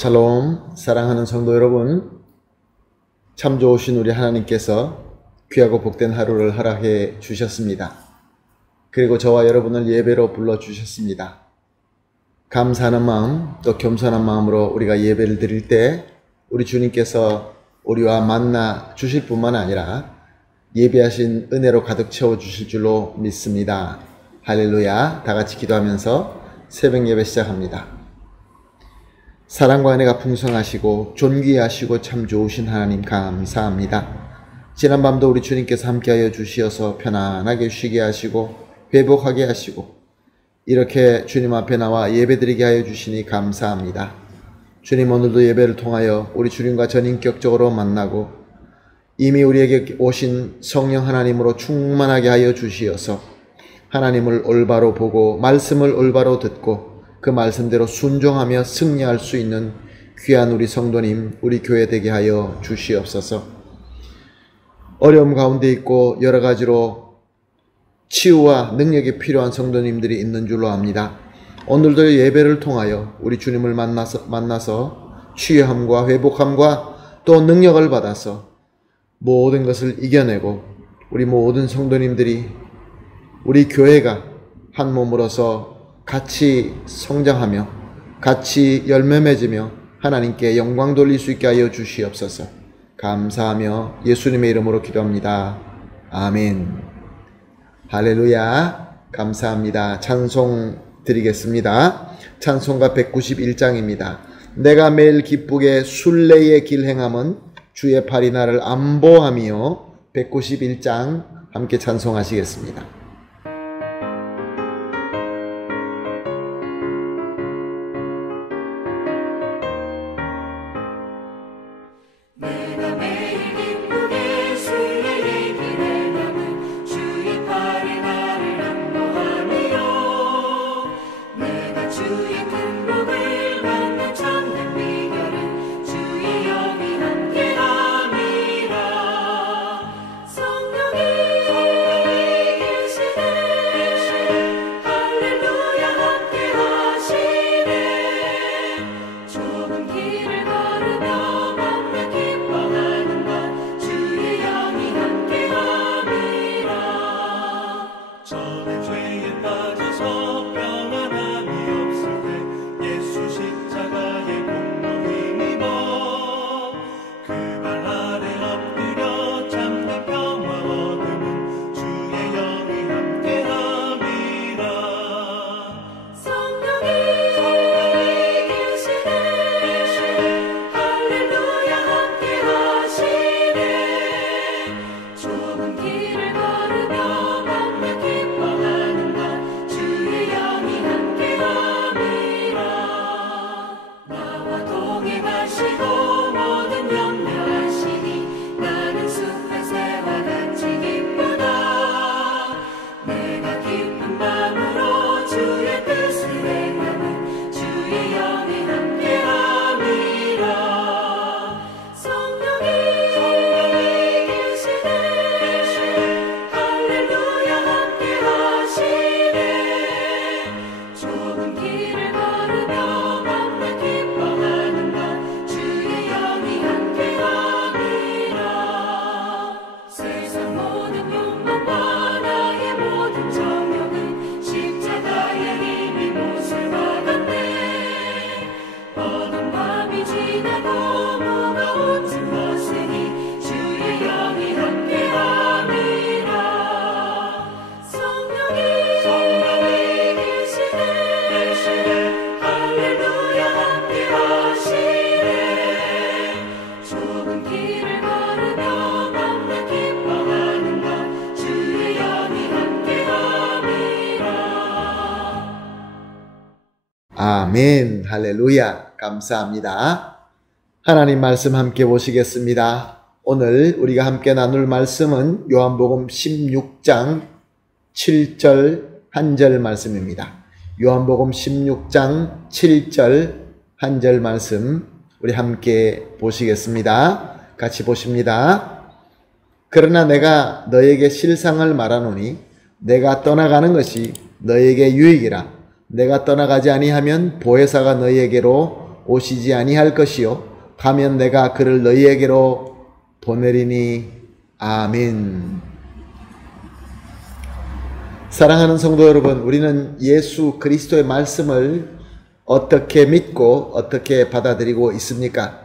샬롬, 사랑하는 성도 여러분, 참 좋으신 우리 하나님께서 귀하고 복된 하루를 허락해 주셨습니다. 그리고 저와 여러분을 예배로 불러주셨습니다. 감사하는 마음, 또 겸손한 마음으로 우리가 예배를 드릴 때 우리 주님께서 우리와 만나 주실 뿐만 아니라 예배하신 은혜로 가득 채워주실 줄로 믿습니다. 할렐루야. 다 같이 기도하면서 새벽 예배 시작합니다. 사랑과 은혜가 풍성하시고 존귀하시고 참 좋으신 하나님 감사합니다. 지난밤도 우리 주님께서 함께하여 주시어서 편안하게 쉬게 하시고 회복하게 하시고 이렇게 주님 앞에 나와 예배드리게 하여 주시니 감사합니다. 주님, 오늘도 예배를 통하여 우리 주님과 전인격적으로 만나고 이미 우리에게 오신 성령 하나님으로 충만하게 하여 주시어서 하나님을 올바로 보고 말씀을 올바로 듣고 그 말씀대로 순종하며 승리할 수 있는 귀한 우리 성도님, 우리 교회 되게 하여 주시옵소서. 어려움 가운데 있고 여러 가지로 치유와 능력이 필요한 성도님들이 있는 줄로 압니다. 오늘도 예배를 통하여 우리 주님을 만나서 치유함과 회복함과 또 능력을 받아서 모든 것을 이겨내고 우리 모든 성도님들이 우리 교회가 한 몸으로서 같이 성장하며 같이 열매 맺으며 하나님께 영광 돌릴 수 있게 하여 주시옵소서. 감사하며 예수님의 이름으로 기도합니다. 아멘. 할렐루야. 감사합니다. 찬송 드리겠습니다. 찬송가 191장입니다. 내가 매일 기쁘게 순례의 길 행함은 주의 팔이 나를 안보함이요. 191장 함께 찬송하시겠습니다. 아멘. 할렐루야. 감사합니다. 하나님 말씀 함께 보시겠습니다. 오늘 우리가 함께 나눌 말씀은 요한복음 16장 7절 한 절 말씀입니다. 요한복음 16장 7절 한 절 말씀 우리 함께 보시겠습니다. 같이 보십니다. 그러나 내가 너에게 실상을 말하노니 내가 떠나가는 것이 너에게 유익이라. 내가 떠나가지 아니하면 보혜사가 너희에게로 오시지 아니할 것이요 가면 내가 그를 너희에게로 보내리니. 아멘. 사랑하는 성도 여러분, 우리는 예수 그리스도의 말씀을 어떻게 믿고 어떻게 받아들이고 있습니까?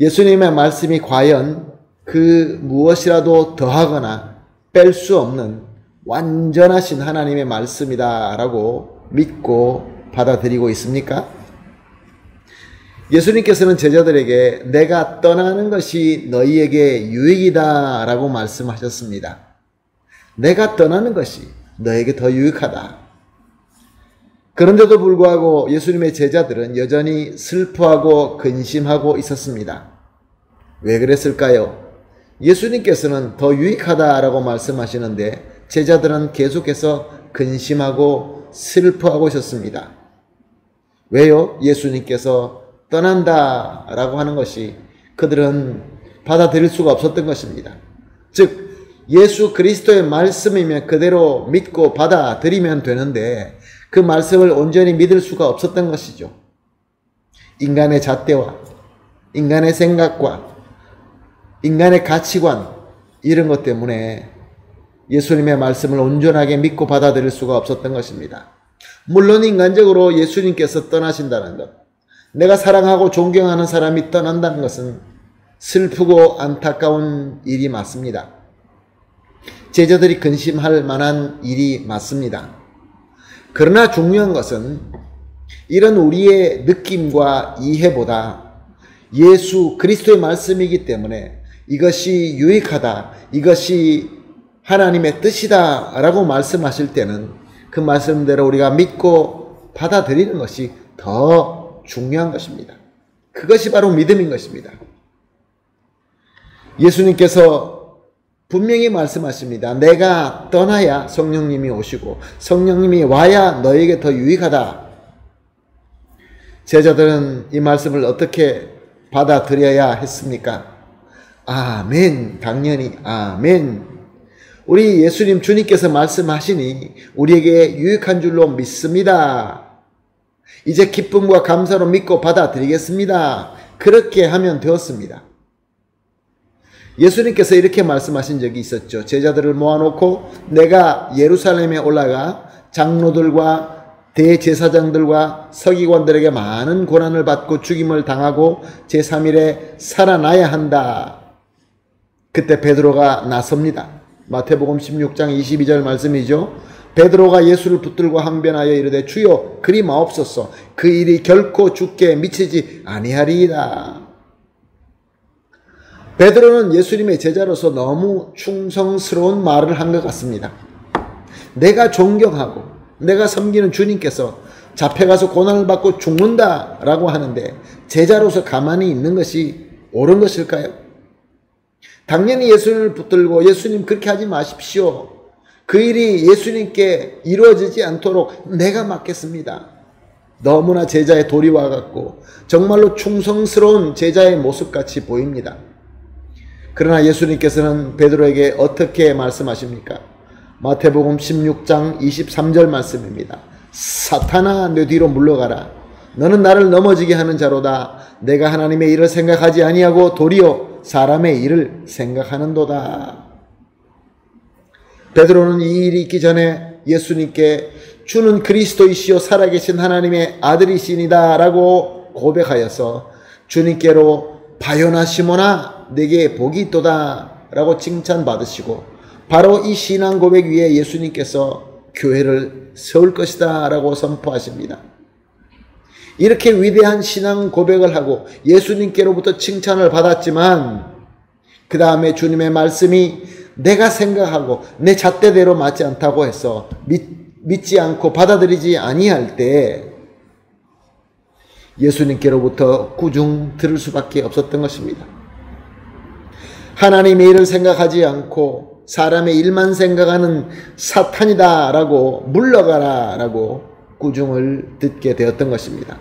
예수님의 말씀이 과연 그 무엇이라도 더하거나 뺄 수 없는 완전하신 하나님의 말씀이다라고 믿고 받아들이고 있습니까? 예수님께서는 제자들에게 내가 떠나는 것이 너희에게 유익이다 라고 말씀하셨습니다. 내가 떠나는 것이 너에게 더 유익하다. 그런데도 불구하고 예수님의 제자들은 여전히 슬퍼하고 근심하고 있었습니다. 왜 그랬을까요? 예수님께서는 더 유익하다라고 말씀하시는데 제자들은 계속해서 근심하고 슬퍼하고 있었습니다. 왜요? 예수님께서 떠난다라고 하는 것이 그들은 받아들일 수가 없었던 것입니다. 즉 예수 그리스도의 말씀이면 그대로 믿고 받아들이면 되는데 그 말씀을 온전히 믿을 수가 없었던 것이죠. 인간의 잣대와 인간의 생각과 인간의 가치관 이런 것 때문에 예수님의 말씀을 온전하게 믿고 받아들일 수가 없었던 것입니다. 물론 인간적으로 예수님께서 떠나신다는 것, 내가 사랑하고 존경하는 사람이 떠난다는 것은 슬프고 안타까운 일이 맞습니다. 제자들이 근심할 만한 일이 맞습니다. 그러나 중요한 것은 이런 우리의 느낌과 이해보다 예수 그리스도의 말씀이기 때문에 이것이 유익하다, 이것이 하나님의 뜻이다 라고 말씀하실 때는 그 말씀대로 우리가 믿고 받아들이는 것이 더 중요한 것입니다. 그것이 바로 믿음인 것입니다. 예수님께서 분명히 말씀하십니다. 내가 떠나야 성령님이 오시고 성령님이 와야 너에게 더 유익하다. 제자들은 이 말씀을 어떻게 받아들여야 했습니까? 아멘. 당연히 아멘. 우리 예수님 주님께서 말씀하시니 우리에게 유익한 줄로 믿습니다. 이제 기쁨과 감사로 믿고 받아들이겠습니다. 그렇게 하면 되었습니다. 예수님께서 이렇게 말씀하신 적이 있었죠. 제자들을 모아놓고 내가 예루살렘에 올라가 장로들과 대제사장들과 서기관들에게 많은 고난을 받고 죽임을 당하고 제3일에 살아나야 한다. 그때 베드로가 나섭니다. 마태복음 16장 22절 말씀이죠. 베드로가 예수를 붙들고 항변하여 이르되 주여 그리 마옵소서 그 일이 결코 주께 미치지 아니하리이다. 베드로는 예수님의 제자로서 너무 충성스러운 말을 한 것 같습니다. 내가 존경하고 내가 섬기는 주님께서 잡혀가서 고난을 받고 죽는다라고 하는데 제자로서 가만히 있는 것이 옳은 것일까요? 당연히 예수님을 붙들고 예수님 그렇게 하지 마십시오. 그 일이 예수님께 이루어지지 않도록 내가 맡겠습니다. 너무나 제자의 도리와 같고 정말로 충성스러운 제자의 모습같이 보입니다. 그러나 예수님께서는 베드로에게 어떻게 말씀하십니까? 마태복음 16장 23절 말씀입니다. 사탄아 내 뒤로 물러가라. 너는 나를 넘어지게 하는 자로다. 내가 하나님의 일을 생각하지 아니하고 도리어 사람의 일을 생각하는도다. 베드로는 이 일이 있기 전에 예수님께 주는 그리스도이시요 살아계신 하나님의 아들이시니다 라고 고백하여서 주님께로 바요나 시몬아 내게 복이 있도다 라고 칭찬받으시고 바로 이 신앙 고백 위에 예수님께서 교회를 세울 것이다 라고 선포하십니다. 이렇게 위대한 신앙 고백을 하고 예수님께로부터 칭찬을 받았지만 그 다음에 주님의 말씀이 내가 생각하고 내 잣대대로 맞지 않다고 해서 믿지 않고 받아들이지 아니할 때 예수님께로부터 꾸중 들을 수밖에 없었던 것입니다. 하나님의 일을 생각하지 않고 사람의 일만 생각하는 사탄이다 라고 물러가라 라고 꾸중을 듣게 되었던 것입니다.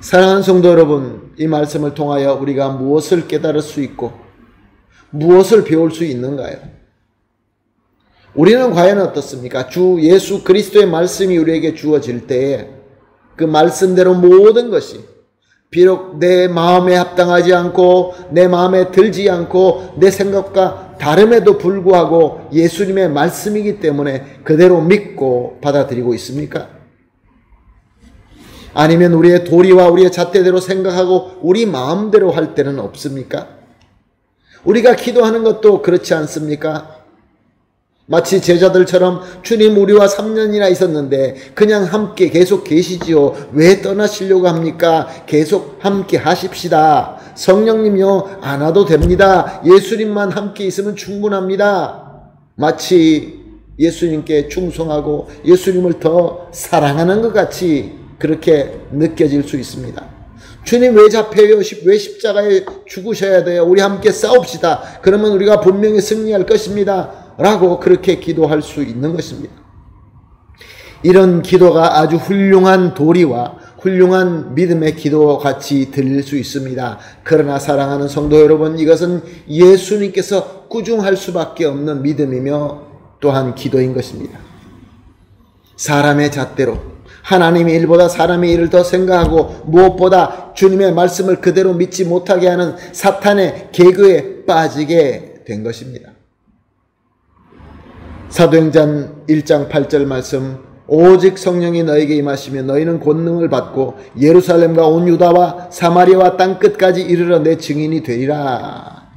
사랑하는 성도 여러분, 이 말씀을 통하여 우리가 무엇을 깨달을 수 있고 무엇을 배울 수 있는가요? 우리는 과연 어떻습니까? 주 예수 그리스도의 말씀이 우리에게 주어질 때에 그 말씀대로 모든 것이 비록 내 마음에 합당하지 않고 내 마음에 들지 않고 내 생각과 다름에도 불구하고 예수님의 말씀이기 때문에 그대로 믿고 받아들이고 있습니까? 아니면 우리의 도리와 우리의 잣대대로 생각하고 우리 마음대로 할 때는 없습니까? 우리가 기도하는 것도 그렇지 않습니까? 마치 제자들처럼 주님 우리와 3년이나 있었는데 그냥 함께 계속 계시지요. 왜 떠나시려고 합니까? 계속 함께 하십시다. 성령님요 안 와도 됩니다. 예수님만 함께 있으면 충분합니다. 마치 예수님께 충성하고 예수님을 더 사랑하는 것 같이 그렇게 느껴질 수 있습니다. 주님 왜 잡혀요? 왜 십자가에 죽으셔야 돼요? 우리 함께 싸웁시다. 그러면 우리가 분명히 승리할 것입니다. 라고 그렇게 기도할 수 있는 것입니다. 이런 기도가 아주 훌륭한 도리와 훌륭한 믿음의 기도 같이 들릴 수 있습니다. 그러나 사랑하는 성도 여러분, 이것은 예수님께서 꾸중할 수밖에 없는 믿음이며 또한 기도인 것입니다. 사람의 잣대로 하나님의 일보다 사람의 일을 더 생각하고 무엇보다 주님의 말씀을 그대로 믿지 못하게 하는 사탄의 계교에 빠지게 된 것입니다. 사도행전 1장 8절 말씀, 오직 성령이 너에게 임하시며 너희는 권능을 받고 예루살렘과 온 유다와 사마리아와 땅끝까지 이르러 내 증인이 되리라.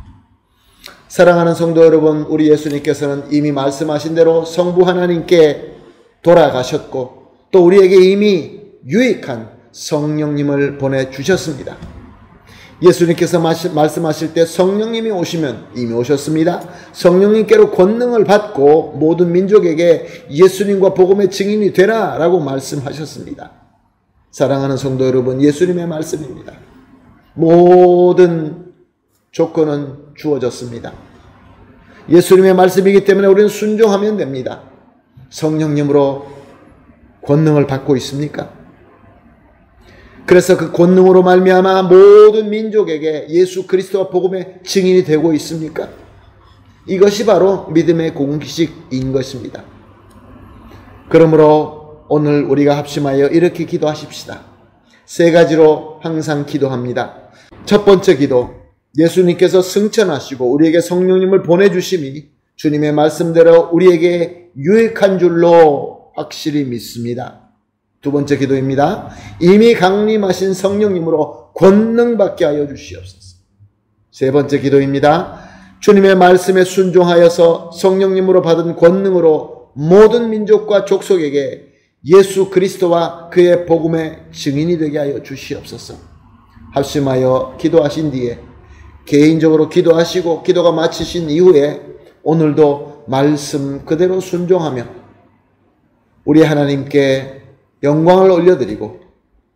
사랑하는 성도 여러분, 우리 예수님께서는 이미 말씀하신 대로 성부 하나님께 돌아가셨고 또 우리에게 이미 유익한 성령님을 보내주셨습니다. 예수님께서 말씀하실 때 성령님이 오시면 이미 오셨습니다. 성령님께로 권능을 받고 모든 민족에게 예수님과 복음의 증인이 되라 라고 말씀하셨습니다. 사랑하는 성도 여러분, 예수님의 말씀입니다. 모든 조건은 주어졌습니다. 예수님의 말씀이기 때문에 우리는 순종하면 됩니다. 성령님으로 권능을 받고 있습니까? 그래서 그 권능으로 말미암아 모든 민족에게 예수 그리스도와 복음의 증인이 되고 있습니까? 이것이 바로 믿음의 공식인 것입니다. 그러므로 오늘 우리가 합심하여 이렇게 기도하십시다. 세 가지로 항상 기도합니다. 첫 번째 기도, 예수님께서 승천하시고 우리에게 성령님을 보내주심이 주님의 말씀대로 우리에게 유익한 줄로 확실히 믿습니다. 두 번째 기도입니다. 이미 강림하신 성령님으로 권능받게 하여 주시옵소서. 세 번째 기도입니다. 주님의 말씀에 순종하여서 성령님으로 받은 권능으로 모든 민족과 족속에게 예수 그리스도와 그의 복음의 증인이 되게 하여 주시옵소서. 합심하여 기도하신 뒤에 개인적으로 기도하시고 기도가 마치신 이후에 오늘도 말씀 그대로 순종하며 우리 하나님께 영광을 올려드리고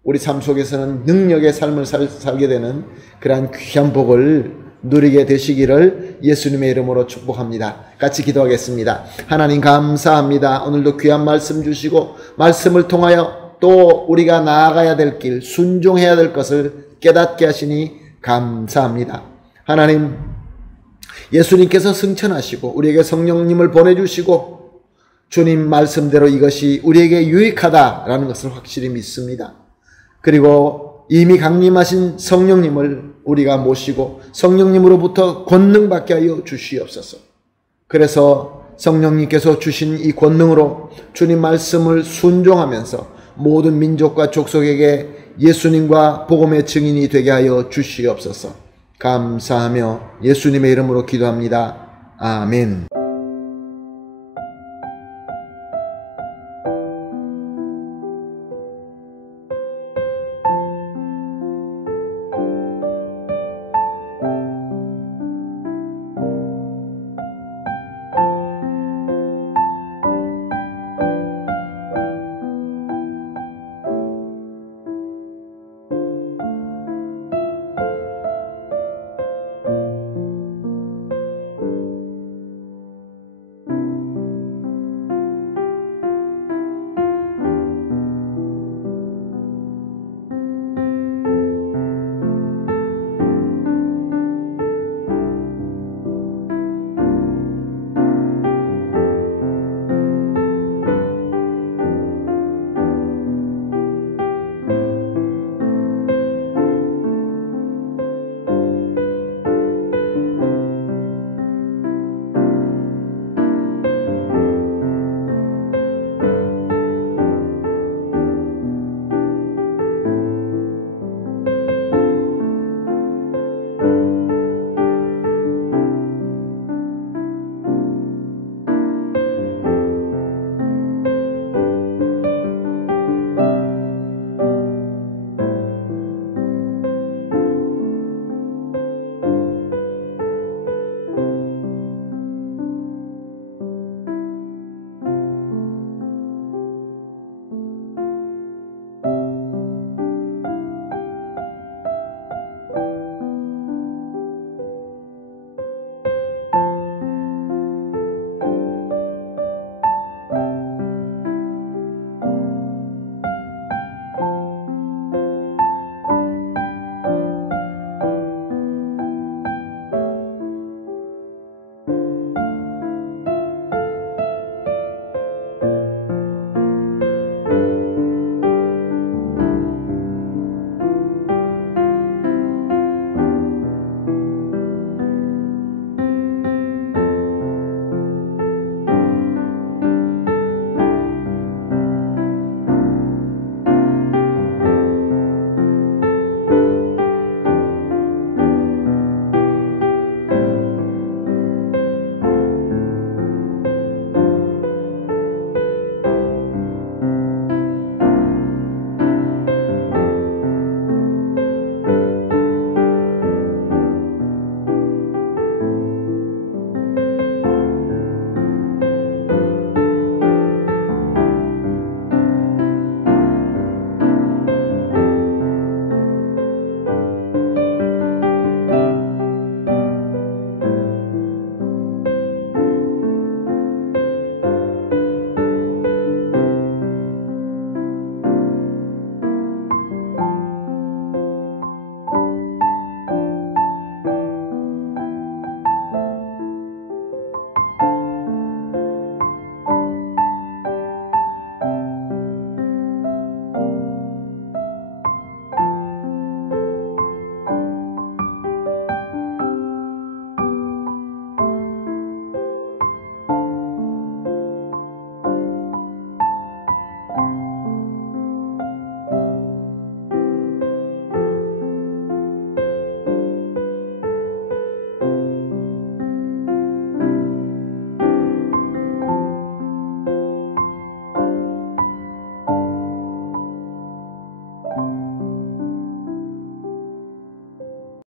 우리 삶 속에서는 능력의 삶을 살게 되는 그러한 귀한 복을 누리게 되시기를 예수님의 이름으로 축복합니다. 같이 기도하겠습니다. 하나님 감사합니다. 오늘도 귀한 말씀 주시고 말씀을 통하여 또 우리가 나아가야 될 길, 순종해야 될 것을 깨닫게 하시니 감사합니다. 하나님, 예수님께서 승천하시고 우리에게 성령님을 보내주시고 주님 말씀대로 이것이 우리에게 유익하다라는 것을 확실히 믿습니다. 그리고 이미 강림하신 성령님을 우리가 모시고 성령님으로부터 권능받게 하여 주시옵소서. 그래서 성령님께서 주신 이 권능으로 주님 말씀을 순종하면서 모든 민족과 족속에게 예수님과 복음의 증인이 되게 하여 주시옵소서. 감사하며 예수님의 이름으로 기도합니다. 아멘.